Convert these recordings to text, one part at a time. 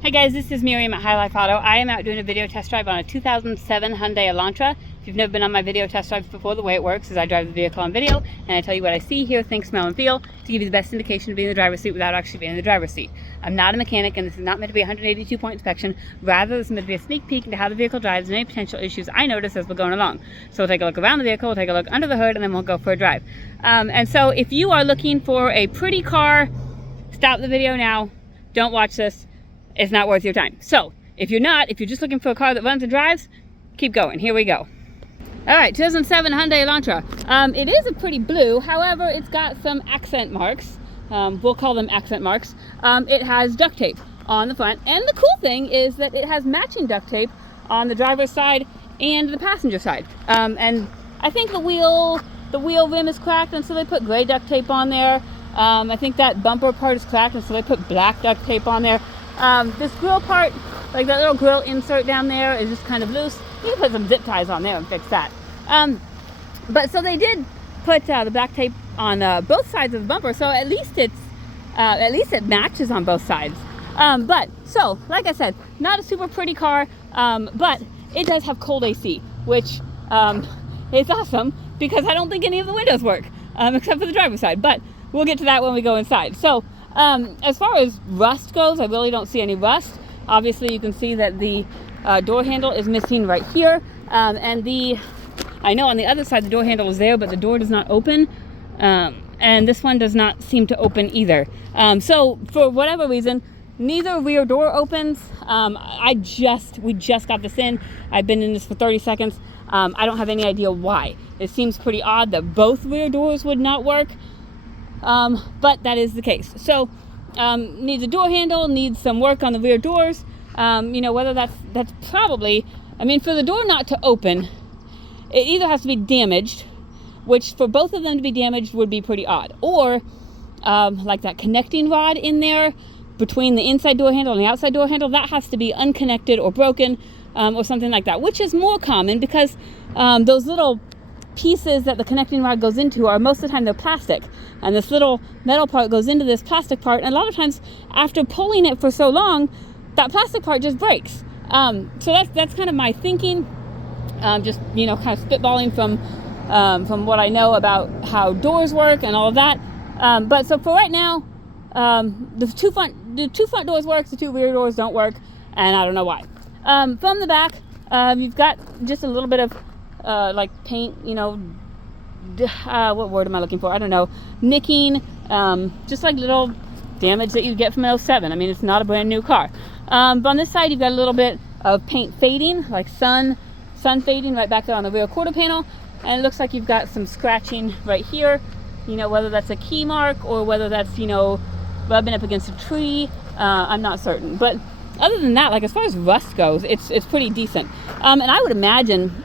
Hi guys, this is Miriam at High Life Auto. I am out doing a video test drive on a 2007 Hyundai Elantra. If you've never been on my video test drives before, the way it works is I drive the vehicle on video and I tell you what I see, hear, think, smell, and feel to give you the best indication to be in the driver's seat without actually being in the driver's seat. I'm not a mechanic and this is not meant to be a 182-point inspection. Rather, this is meant to be a sneak peek into how the vehicle drives and any potential issues I notice as we're going along. So we'll take a look around the vehicle, we'll take a look under the hood, and then we'll go for a drive. And so if you are looking for a pretty car, stop the video now. Don't watch this. It's not worth your time. So if you're just looking for a car that runs and drives, keep going. Here we go. All right, 2007 Hyundai Elantra. It is a pretty blue. However, it's got some accent marks. We'll call them accent marks. It has duct tape on the front. And the cool thing is that it has matching duct tape on the driver's side and the passenger side. And I think the wheel rim is cracked, and so they put gray duct tape on there. I think that bumper part is cracked, and so they put black duct tape on there. This grill part, like that little grill insert down there, is just kind of loose. You can put some zip ties on there and fix that. But so they did put the black tape on both sides of the bumper, so at least it matches on both sides. But so, like I said, not a super pretty car, but it does have cold AC, which is awesome because I don't think any of the windows work, except for the driver's side. But we'll get to that when we go inside. So. As far as rust goes, I really don't see any rust. Obviously, you can see that the door handle is missing right here. And I know on the other side the door handle is there, but the door does not open. And this one does not seem to open either. So for whatever reason, neither rear door opens. We just got this in. I've been in this for 30 seconds. I don't have any idea why. It seems pretty odd that both rear doors would not work. But that is the case. So needs a door handle, needs some work on the rear doors. Whether that's probably, for the door not to open, it either has to be damaged, which for both of them to be damaged would be pretty odd, or like that connecting rod in there between the inside door handle and the outside door handle, that has to be unconnected or broken, or something like that, which is more common because those little pieces that the connecting rod goes into are most of the time they're plastic, and this little metal part goes into this plastic part, and a lot of times after pulling it for so long, that plastic part just breaks. So that's kind of my thinking, just kind of spitballing from what I know about how doors work and all of that. But so for right now, the two front doors work, the two rear doors don't work, and I don't know why. From the back, you've got just a little bit of like paint, what word am I looking for? I don't know. Nicking, just like little damage that you get from an 07. It's not a brand new car. But on this side, you've got a little bit of paint fading, like sun fading right back there on the rear quarter panel. And it looks like you've got some scratching right here, whether that's a key mark or whether that's, rubbing up against a tree. I'm not certain. But other than that, like as far as rust goes, it's pretty decent. And I would imagine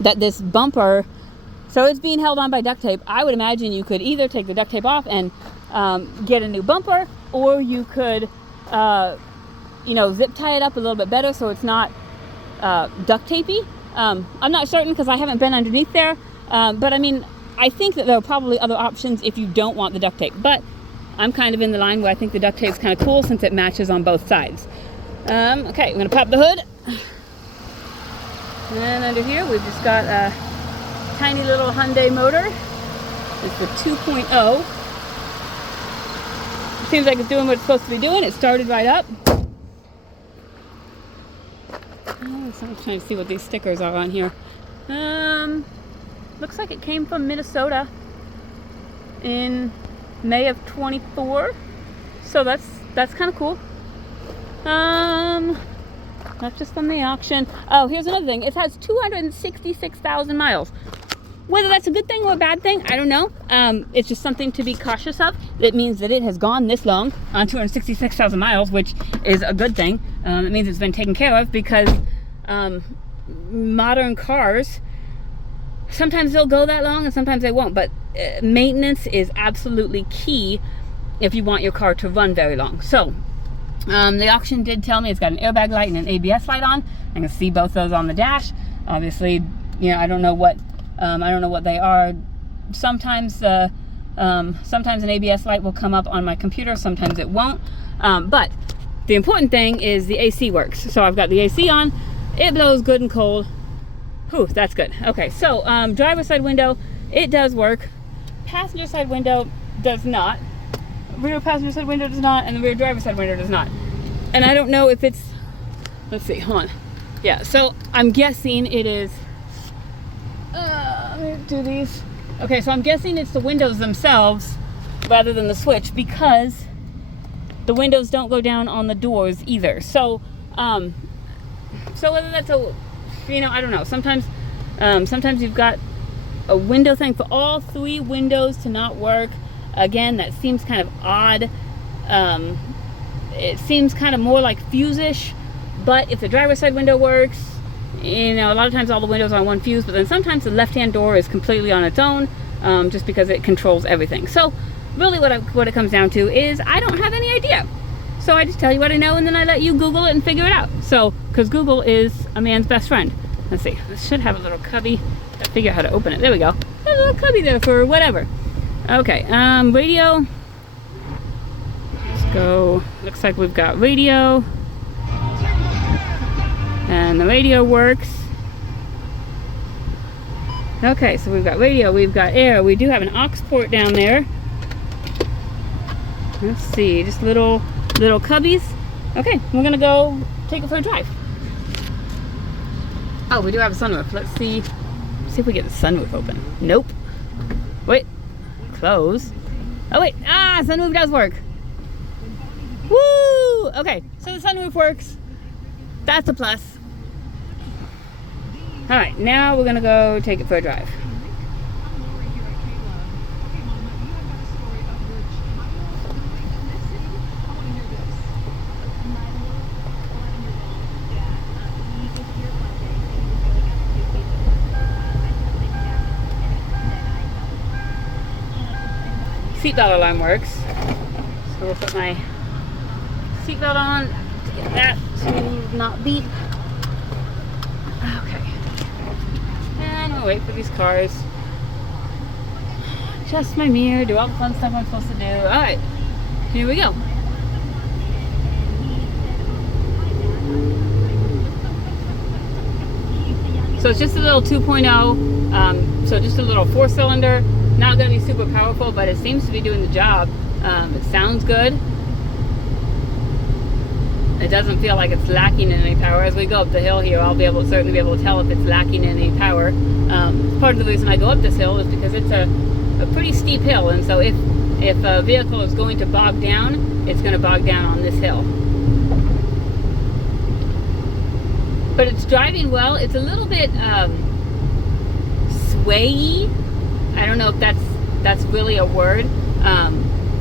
that this bumper, so it's being held on by duct tape. I would imagine you could either take the duct tape off and get a new bumper, or you could zip tie it up a little bit better so it's not duct tapey. I'm not certain because I haven't been underneath there, but I think that there are probably other options if you don't want the duct tape, but I'm kind of in the line where I think the duct tape is kind of cool since it matches on both sides. Okay, I'm gonna pop the hood. And under here, we've just got a tiny little Hyundai motor. It's the 2.0. It seems like it's doing what it's supposed to be doing. It started right up. Oh, so I'm trying to see what these stickers are on here. Looks like it came from Minnesota in May of 24. So that's kind of cool. That's just from the auction. Oh, here's another thing. It has 266,000 miles. Whether that's a good thing or a bad thing, I don't know. It's just something to be cautious of. It means that it has gone this long on 266,000 miles, which is a good thing. It means it's been taken care of because modern cars, sometimes they'll go that long and sometimes they won't. But maintenance is absolutely key if you want your car to run very long. So the auction did tell me it's got an airbag light and an ABS light on. I can see both those on the dash. Obviously, I don't know what they are. Sometimes an ABS light will come up on my computer, sometimes it won't. But the important thing is the AC works. So I've got the AC on. It blows good and cold. Whew, that's good. Okay, so driver's side window, it does work. Passenger side window does not. Rear passenger side window does not, and the rear driver's side window does not. And I don't know if it's, let's see, hold on. Yeah, so I'm guessing it is, let me do these. Okay, so I'm guessing it's the windows themselves rather than the switch, because the windows don't go down on the doors either. So, so whether that's a, you know, I don't know. Sometimes you've got a window thing for all 3 windows to not work. Again, that seems kind of odd. It seems kind of more like fuse-ish, but if the driver's side window works, you know, a lot of times all the windows are on one fuse, but then sometimes the left-hand door is completely on its own, just because it controls everything. So really what it comes down to is I don't have any idea. So I just tell you what I know, and then I let you Google it and figure it out. So, because Google is a man's best friend. Let's see, this should have a little cubby. I figure out how to open it. There we go. There's a little cubby there for whatever. Okay, radio. Let's go. Looks like we've got radio. And the radio works. Okay, so we've got radio, we've got air. We do have an aux port down there. Let's see, just little cubbies. Okay, we're gonna go take it for a drive. Oh, we do have a sunroof. Let's see if we get the sunroof open. Nope. Wait, close. Oh wait, sunroof does work. Woo! Okay, so the sunroof works. That's a plus. All right, now we're gonna go take it for a drive. Seatbelt alarm works. So we'll put my seatbelt on to get that to not beep. Okay. And we'll wait for these cars. Adjust my mirror, do all the fun stuff I'm supposed to do. Alright, here we go. So it's just a little 2.0, so just a little 4-cylinder. Not going to be super powerful, but it seems to be doing the job. It sounds good. It doesn't feel like it's lacking in any power. As we go up the hill here, I'll certainly be able to tell if it's lacking in any power. Part of the reason I go up this hill is because it's a pretty steep hill, and so if a vehicle is going to bog down, it's going to bog down on this hill. But it's driving well. It's a little bit swayy. I don't know if that's really a word.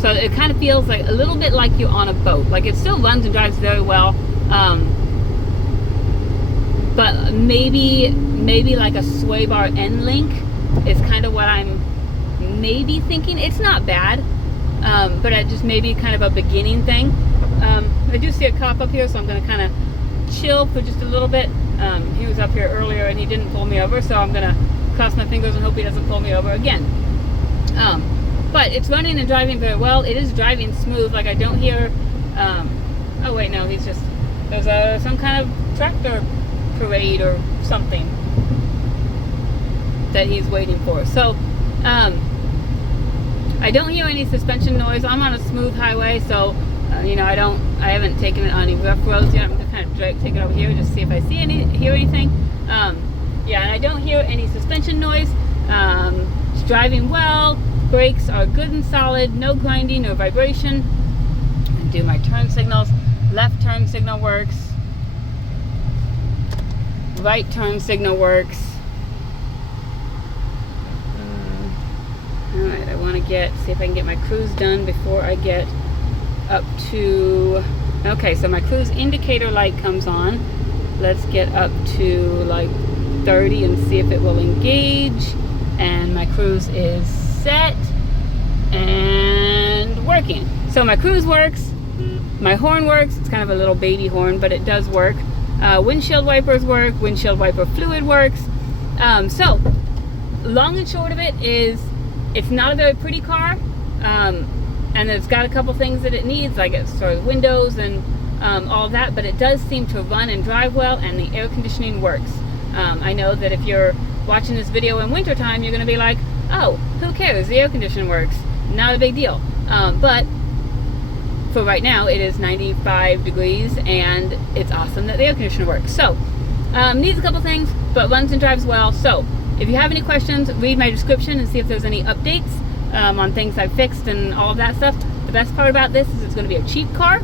So it kind of feels like a little bit like you're on a boat. Like it still runs and drives very well, but maybe like a sway bar end link is kind of what I'm maybe thinking. It's not bad, but it just maybe kind of a beginning thing. I do see a cop up here, so I'm going to kind of chill for just a little bit. He was up here earlier and he didn't pull me over, so I'm going to cross my fingers and hope he doesn't pull me over again. But it's running and driving very well. It is driving smooth. Like I don't hear, oh wait, no, he's just, there's some kind of tractor parade or something that he's waiting for. So, I don't hear any suspension noise. I'm on a smooth highway, so, you know, I haven't taken it on any rough roads yet. I'm gonna kind of take it over here just to see if I hear anything. Yeah, and I don't hear any suspension noise. It's driving well. Brakes are good and solid. No grinding, no vibration. And do my turn signals. Left turn signal works. Right turn signal works. Alright, I want to see if I can get my cruise done before I get up to... Okay, so my cruise indicator light comes on. Let's get up to like 30 and see if it will engage. And my cruise is set and working. So my cruise works. My horn works. It's kind of a little baby horn, but it does work. Windshield wipers work. Windshield wiper fluid works. So long and short of it is it's not a very pretty car. And it's got a couple things that it needs, like as far as windows and all of that, but it does seem to run and drive well, and the air conditioning works. I know that if you're watching this video in wintertime, you're going to be like, oh, who cares? The air conditioning works. Not a big deal. But for right now, it is 95 degrees, and it's awesome that the air conditioner works. So, needs a couple things, but runs and drives well. So, if you have any questions, read my description and see if there's any updates on things I've fixed and all of that stuff. The best part about this is it's going to be a cheap car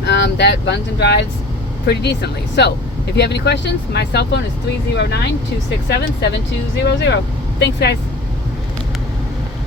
that runs and drives pretty decently. So, if you have any questions, my cell phone is 309-267-7200. Thanks, guys.